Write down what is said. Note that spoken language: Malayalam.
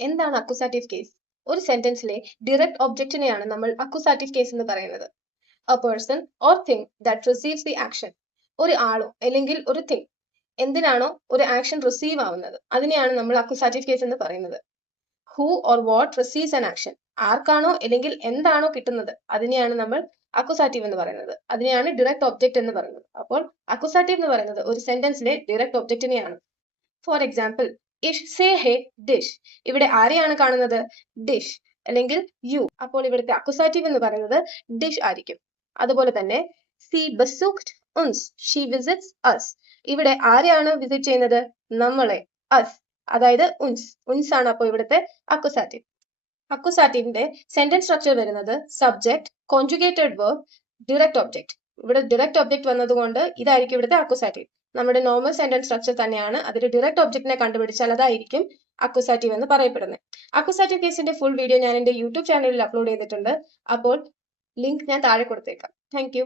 എന്താണ് അക്യൂസാറ്റീവ് കേസ്? ഒരു സെന്റൻസിലെ ഡിറക്റ്റ് ഒബ്ജക്റ്റിനെയാണ് നമ്മൾ അക്യൂസാറ്റീവ് കേസ് എന്ന് പറയുന്നത്. A person or thing that receives the action. ഒരു ആളോ അല്ലെങ്കിൽ ഒരു തിങ് എന്തിനാണോ ഒരു ആക്ഷൻ റിസീവ് ആവുന്നത് അതിനെയാണ് നമ്മൾ അക്യൂസാറ്റീവ് കേസ് എന്ന് പറയുന്നത്. Who or what receives an action. ആർക്കാണോ അല്ലെങ്കിൽ എന്താണോ കിട്ടുന്നത് അതിനെയാണ് നമ്മൾ അക്യൂസാറ്റീവ് എന്ന് പറയുന്നത്. അതിനെയാണ് ഡിറക്റ്റ് ഒബ്ജക്റ്റ് എന്ന് പറയുന്നത്. അപ്പോൾ അക്യൂസാറ്റീവ് എന്ന് പറയുന്നത് ഒരു സെന്റൻസിലെ ഡിറക്റ്റ് ഒബ്ജക്റ്റിനെയാണ്. ഫോർ എക്സാമ്പിൾ, ഇഷ് സേ ഹേ ഡിഷ്. ഇവിടെ ആരെയാണ് കാണുന്നത്? ഡിഷ് അല്ലെങ്കിൽ യു. അപ്പോൾ ഇവിടുത്തെ അക്യൂസാറ്റീവ് എന്ന് പറയുന്നത് ഡിഷ് ആയിരിക്കും. അതുപോലെ തന്നെ സി ബസുക്ട് ഉൻസ്, ഷീ വിസിറ്റ്സ് അസ്. ഇവിടെ ആരെയാണ് വിസിറ്റ് ചെയ്യുന്നത്? നമ്മളെ, അസ്, അതായത് ഉൻസ്. ഉൻസ് ആണ് അപ്പോൾ ഇവിടുത്തെ അക്യൂസാറ്റീവ്. അക്യൂസാറ്റീവിന്റെ സെന്റൻസ് സ്ട്രക്ചർ വരുന്നത് subject, conjugated verb, direct object. ഇവിടെ ഡിറക്റ്റ് ഒബ്ജക്റ്റ് വന്നതുകൊണ്ട് ഇതായിരിക്കും ഇവിടുത്തെ അക്യൂസാറ്റീവ്. നമ്മുടെ നോർമൽ സെന്റൻസ് സ്ട്രക്ചർ തന്നെയാണ്. അതിൽ ഡിറക്റ്റ് ഒബ്ജക്റ്റിനെ കണ്ടുപിടിച്ചാൽ അതായിരിക്കും അക്യൂസാറ്റീവ് എന്ന് പറയപ്പെടുന്നത്. അക്യൂസാറ്റീവ് കേസിന്റെ ഫുൾ വീഡിയോ ഞാൻ എന്റെ യൂട്യൂബ് ചാനലിൽ അപ്ലോഡ് ചെയ്തിട്ടുണ്ട്. അപ്പോൾ ലിങ്ക് ഞാൻ താഴെ കൊടുത്തേക്കാം. താങ്ക്